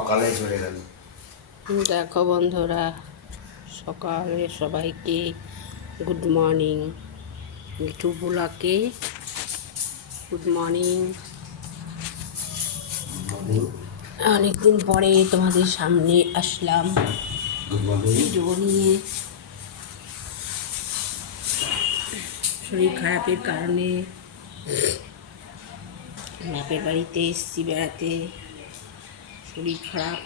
সকালে চলে গেল। দেখো বন্ধুরা সকালে সবাইকে গুড মর্নিং মিঠু বুলাকে গুড মর্নিং অনেকদিন পরে তোমাদের সামনে আসলাম। ভিডিও নিয়ে। শরীর খারাপের কারণে। বাপের বাড়িতে এসেছি বেড়াতে। শরীর খারাপ।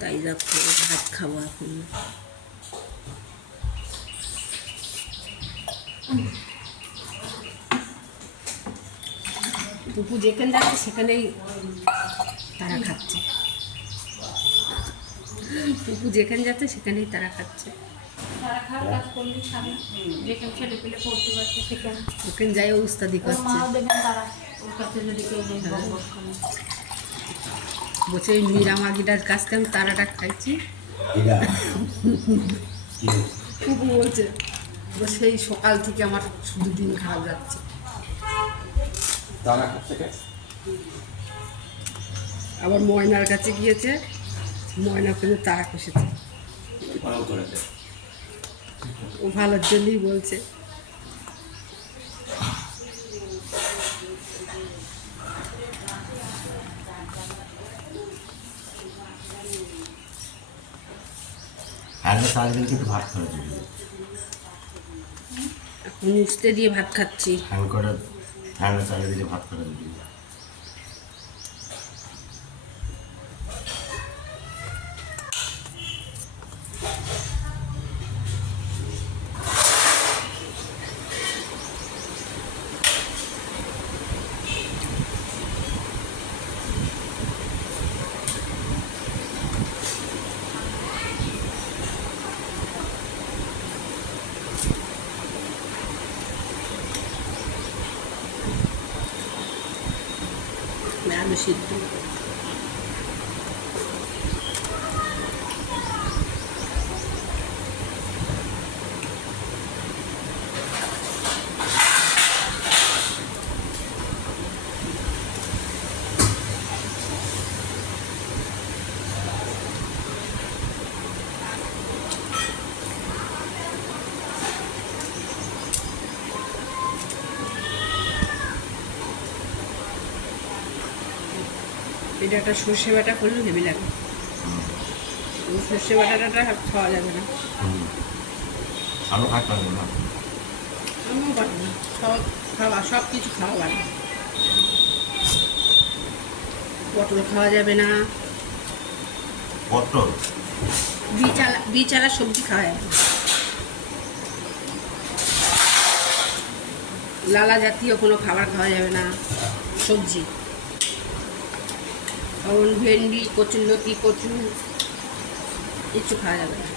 তাই দেখো ভাত খাব এখন। পুপু যেখানে যাচ্ছে সেখানেই তারা খাচ্ছে। পুপু যেখানে যাচ্ছে সেখানেই তারা খাচ্ছে। তারা খাওয়ার কাজ করলে যেখানে ছেলে পেলে পড়তে পারছে সেখানে ওখানে যাই উস্তাদি ওর করছে। করে। বলছে মিরামাগিটার কাছ থেকে আমি তারাটা খাইছি। এরা কি? পুপু বলছে সেই সকাল থেকে আমার শুধু দিন খারাপ যাচ্ছে। আবার ময়নার কাছে গিয়েছে ময়না কিন্তু তারা কষেছে ও ভালোর জন্যই বলছে। হ্যাঁ দিলে কিন্তু ভাত খাওয়া যাবে উস্তে দিয়ে ভাত খাচ্ছি। করে হ্যাং চালিয়ে দিলে ভাত খাওয়া যাবে 那么些的对不对 এটা একটা সর্ষে বাটা করলে হেবি লাগে। সর্ষে বাটাটা খাওয়া যাবে না। আরও ভাত পারব না? আমিও পারি না। সব খাওয়া সব কিছু খাওয়া পারি পটল খাওয়া যাবে না। পটল? বিচালা বিচালা সবজি খাওয়া যাবে। লালা জাতীয় কোনো খাবার খাওয়া যাবে না। সবজি। যেমন ভেন্ডি কচুরলতি কচু কিছু খাওয়া যাবে না।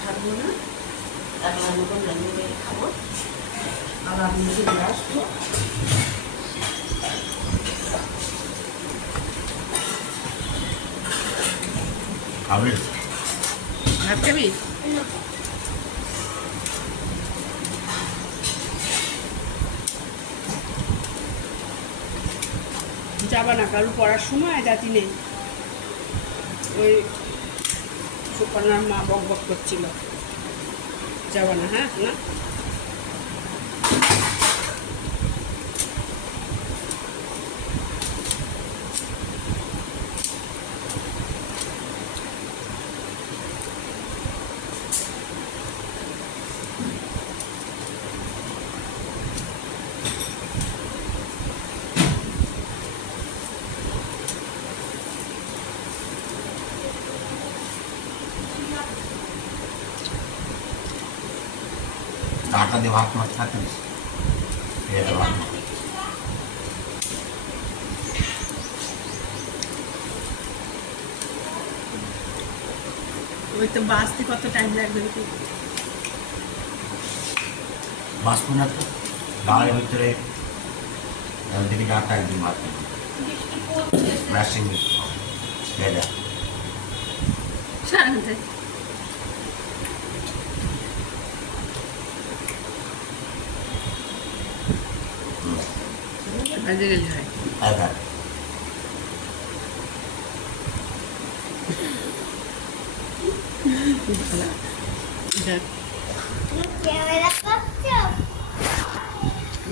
খাব না একলা মতন রান্না খাব আবার নিচে দিয়ে আসব খাবে ভাত খাবি? যাবা না, কারণ পড়ার সময় জাতি নেই। ওই সুপর্ণার মা বক বক করছিল। যাবা না হ্যাঁ না? মাছ থাকিস এটা ওই তো বাঁচতে কত টাইম লাগবে নাকি বাঁচবো না তো গাড়ির ভিতরে দিকে ডাক্তার একদিন ব্রাশিং সারাতে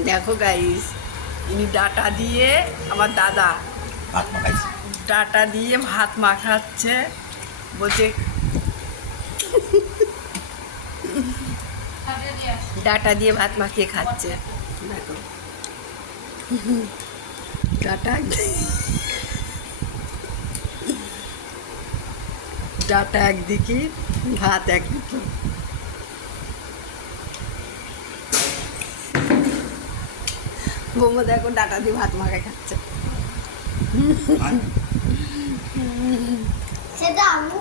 দেখ গাইস ইনি ডাটা দিয়ে আমার দাদা ডাটা দিয়ে ভাত মাখাচ্ছে। বলছে ডাটা দিয়ে ভাত মাখিয়ে খাচ্ছে। দেখো। ডাটা ডাটা একদিকে ভাত একদিকে বোমো দেখো ডাটা দিয়ে ভাত মাখায় খাচ্ছে। সেটা আমি